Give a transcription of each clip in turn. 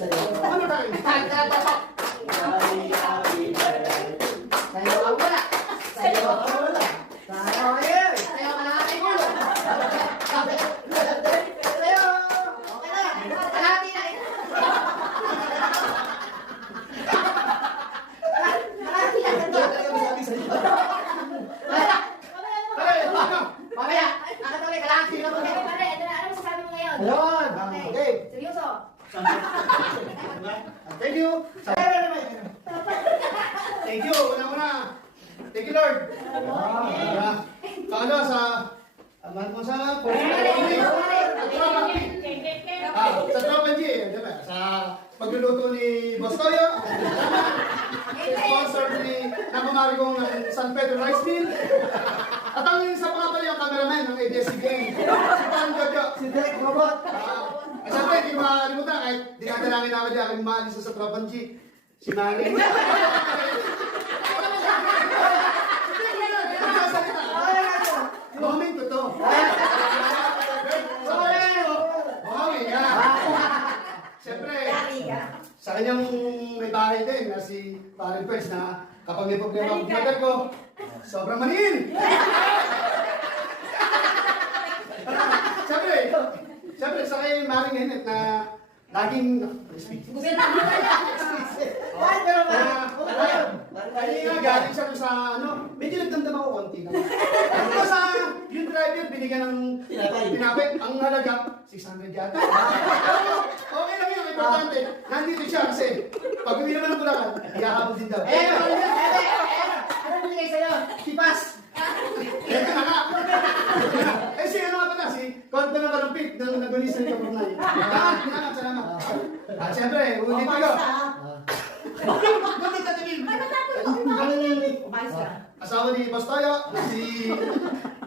sa'yo. Ano tayo? Happy birthday. Sa'yo ang wala. Sa'yo ang wala. Sa'yo yun. Sa'yo ka lang ating ulo. Sa'yo. Okay na. Kalahati na. Mamaya, nakatuloy, kalahati na mo. Ano masasabi mo ngayon? Ayun. Okay. Seryoso? Thank you. Thank you. Una-una. Thank you, Lord. Paano sa... Ano sa... Sa Tropa G, di ba? Sa pagluluto ni Boss Toyo. Sponsor ni Nakamari kong ng San Pedro Rice Mill. At ang isa pa nga pala yung cameraman ng ABS-CBN. Si Pan Jojo. Si Derek Robot. At siyempre, hindi makalimutan kahit dinadalangin namin di aking maalis sa Tropa G. Si Manny. Moment ko to. Siyempre, sa kanyang may bahay din na si Parin Pers na kapag may problema ang mother ko, sobrang maniin! Siyempre, sa kanyang maring Henet na laging... Galing siya sa ano, medyo nagdamdam ako konti na. Pero sa yung driver, binigyan ng pinapit, ang halaga, 600 yata. Okay lang yun, importante. Nandito siya kasi, pag uwi naman ng Bulacan, iyahabol din daw. Ano binigay sa'yo? Tipas! Ito na nga! Si ano nga pala, si Konto na Kalumpit, na nagulisan ka po na yun. Salamat. At siyempre, ulit ko. Bakit tatimim? Asawa ni Boss Toyo, si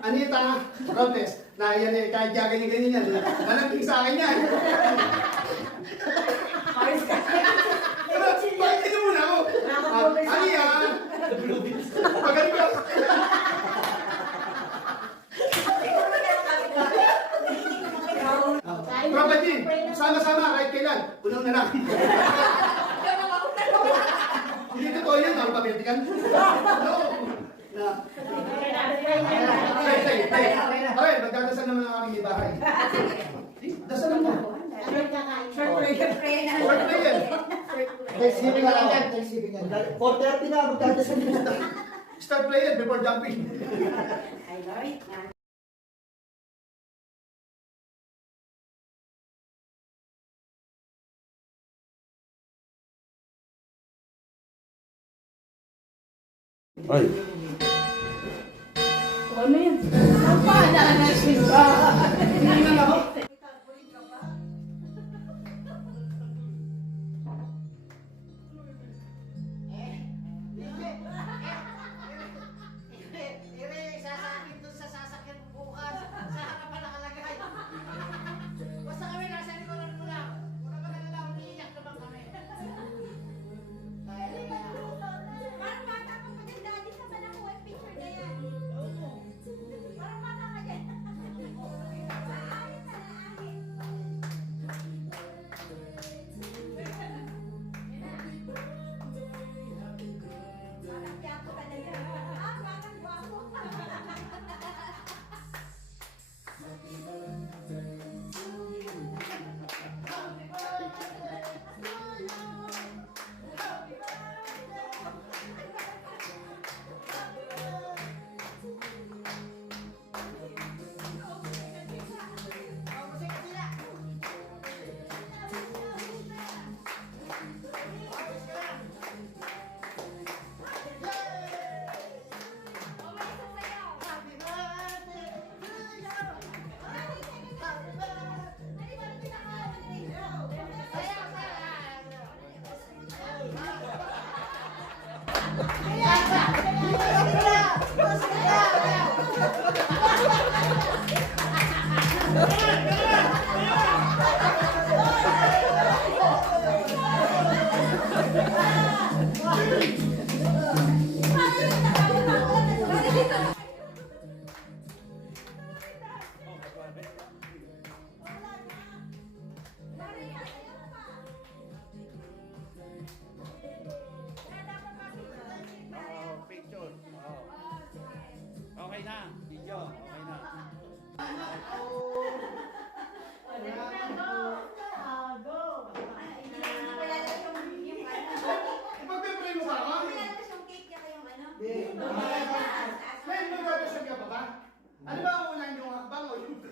Anita Robles, na yan eh, kahit ganyan yan, nanamping sa akin yan. Bakit ito muna ako? Ano yan? Magaling ka. Tropa G, sama-sama kahit kailan, unang na lang. Hindi totoo yun, alphabetical. No. Okay, magdadasal naman ang aming bahay. Dasal lang mo. Short prayer. Thanksgiving na lang yan. 4:30 na, magdadasal na. Start prayer before jumping. I love it. Ay. Ano yun? Ang pala na siya. Hindi na ako. Okay na. Video. Okay na. Ipagpipray mo ba ako? May mag-audition ka pa ba? Ano ba ang unang yung hakbang o yung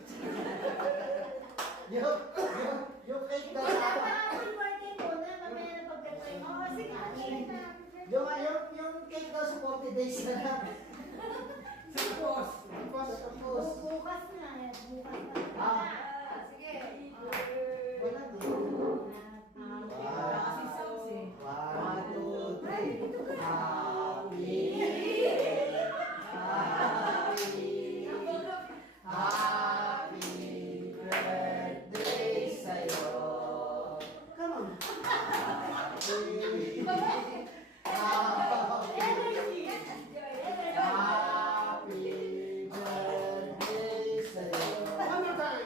Yung cake daw sa yung cake daw sa 40 days na lang. Supos. Tapos, Bukas na. Sige. wala doon. Kasi sounds eh. 1, 2, 3. Happy birthday sa'yo. Come on. Happy birthday sa'yo. ano tayo?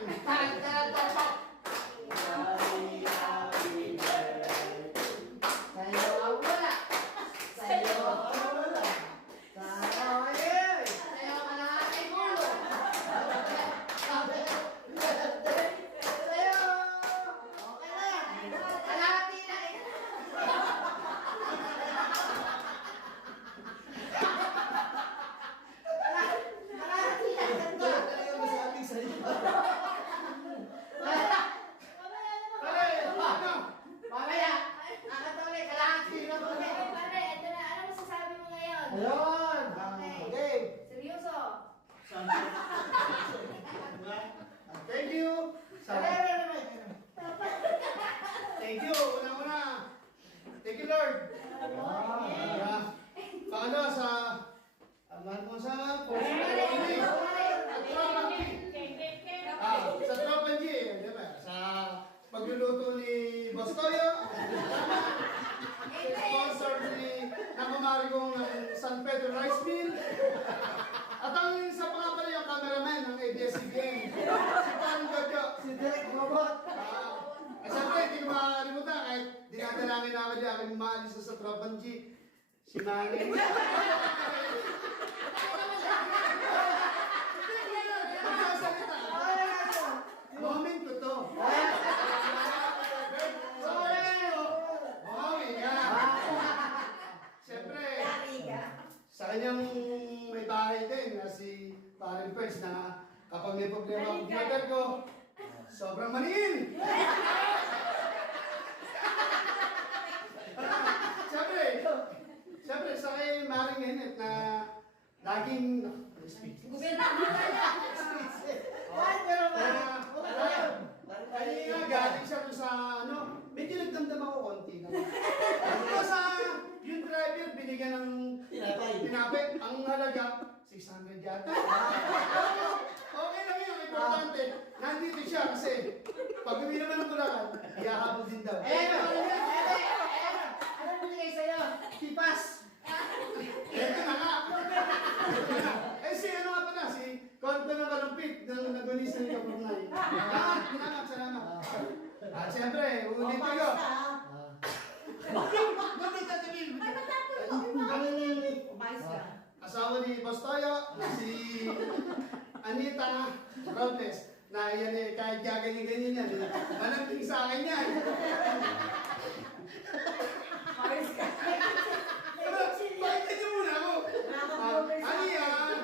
Sa'yo ang wala. Sa'yo ang wala. Sa'yo ayun. Sa'yo ang kalahati mo. Sa'yo. Okay na yan. Kalahati na eh. Kalahati na. Ganda. Talaga masabi sa'yo. Pare, ano? Mamaya. Nakatuli. Kalahati na po. Pare, ito na. Ano masasabi mo ngayon? Ayun. Okay. Seryoso? Thank you. Thank you. Una-una. Thank you, Lord. Pangalawa sa mahal mo sa sa Tropan G, di ba? Sa pagluluto ni Boss Toyo, sponsor ni Namamari kong ng San Pedro Rice Mill, at ang isa pa nga pala yung cameraman ng ABS-CBN, si Pan Jojo. Si Derek Robot. Siyempre, hindi ko makakalimutan kahit dinadalangin na ako di aking maalis sa Tropan G. Si Manny. Magsasalita. Moment ko to. So, bumawi ka. Siyempre, sa kanyang may bahay din na si Paring Pers na kapag may problema ang mother ko, sobrang maniin. Siyempre, sa kay Maring Henet na laging kanina galing siya doon sa medyo nagdamdam ako konti naman. Ano sa yung driver binigyan ng tinapay, ang halaga 600 yata. Okay lang yun, importante. Nandito siya kasi pag uwi naman ng Bulacan, iyahabol din daw. Ano binigay sa'yo? Tipas. Ito na nga. Si ano nga pala, si Konto ng Kalumpit, na nagulisa ni Kapurnay. Salamat. At siyempre, ulit ko. Bakit sasabihin? Umayos ka. Asawa ni Boss Toyo, na si Anita Robles, na yan eh, kahit gaganyan-ganyan yan, manangking sa akin yan. Umayos ka. Bakit ganyan muna ako? Ano yan?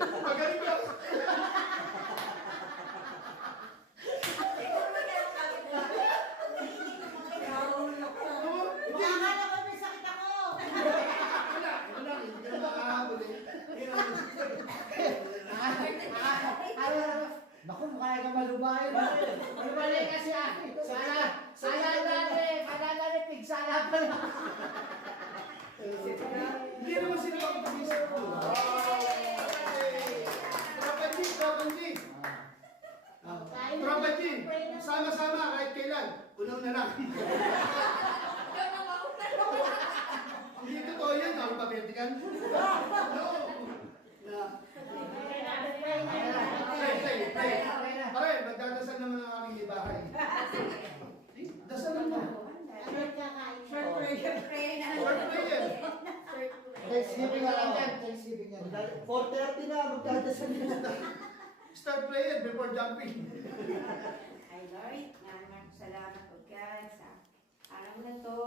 Magaling ka. Wala, hindi ka makahabol eh. Naku, mukha ka malubayan. Malubayan kasi ako. Sana dali, pigsala pala. Hindi naman sila mag-isip ko. Tropan G. Tropan G. Sama-sama kahit kailan. Unang na lang. Hindi totoo yan, alphabetical. No. Pare, magdadasal naman ang aking ibahay. Dasal lang mo. Short prayer. Short prayer. Thanksgiving na lang yan. Thanksgiving yan. 4:30 na, magdadasal na. Start prayer before jumping. Ay, Lord, maraming salamat po God sa araw na to.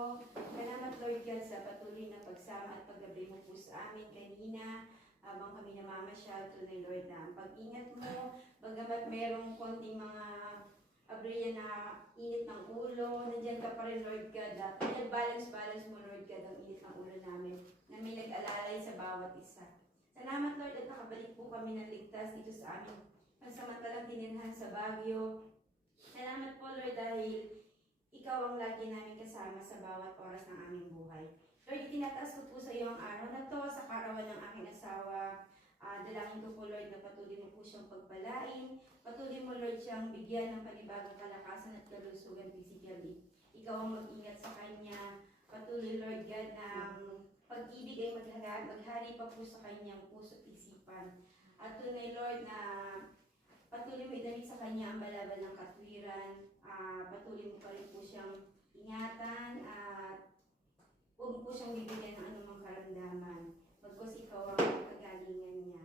Salamat, Lord God, sa patuloy na pagsama at paggabi mo po sa amin kanina habang kami namamasyal. Tunay, Lord, na ang pag-ingat mo, bagamat merong konting mga abriya na init ng ulo, nandiyan ka pa rin, Lord God. Pinag-balance mo, Lord God, ang init ng ulo namin na may nag-alalay sa bawat isa. Salamat, Lord, at nakabalik po kami ng ligtas dito sa amin pansamantalang tinirhan sa Baguio. Salamat po, Lord, dahil ikaw ang lagi namin kasama sa bawat oras ng aming buhay. Lord, itinataas ko po sa iyo ang araw na to, sa karawan ng aking asawa. Dalangin ko po, Lord, na patuloy mo po siyang pagpalain. Patuloy mo, Lord, siyang bigyan ng panibagong kalakasan at kalusugan physically. Ikaw ang mag-ingat sa kanya. Patuloy, Lord God, na pag-ibig ay maghari pa po sa kanyang puso at isipan. At tunay, Lord, na patuloy mo idamit sa kanya ang balaban ng katwiran. Patuloy mo pa rin po siyang ingatan at huwag mo po siyang bibigyan ng anumang karamdaman. Pagkos ikaw ang kagalingan niya.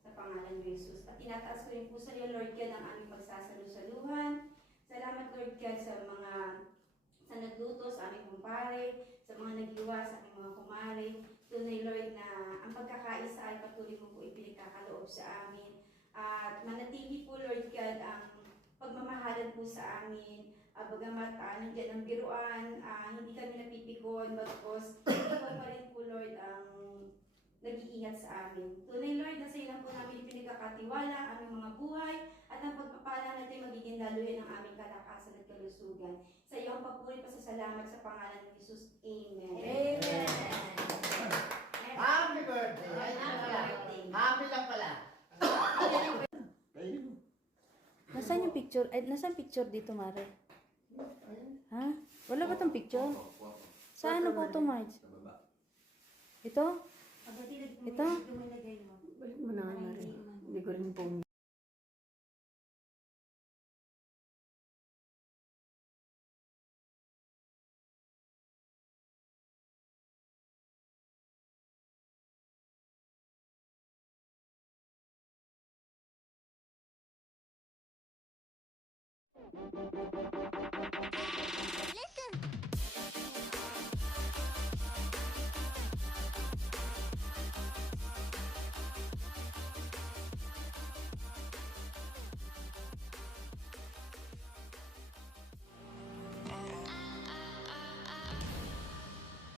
Sa pangalan ni Jesus. At tinataas ko rin po sa iyo, Lord God, ang aming pagsasalusaluhan. Salamat, Lord God, sa nagluto, sa aming kumpare, sa mga nagliwa, sa aming mga kumare. Tunay, Lord, na ang pagkakaisa ay patuloy mo po ipinagkakaloob sa amin. At manatili po, Lord God, ang pagmamahalan po sa amin. Bagamat nandiyan ang biruan, hindi kami napipikon, bagkos ikaw pa rin po, Lord, ang nag-iingat sa amin. Tunay, Lord, nasa ilang po namin pinagkakatiwala ang aming mga buhay at ang pagpapala natin magiging laluhin ang aming kalakasan at kalusugan. Sa iyo ang papuri pa sa salamat sa pangalan ng Jesus. Amen. Amen. Happy birthday. Happy birthday. Happy lang pala. Nasaan yung picture? Ay, nasaan picture dito, Mare? Ha? Wala ba tong picture? Saan na photo, Marge? Ito? Ito? Balik mo na nga na rin. Hindi ko rin po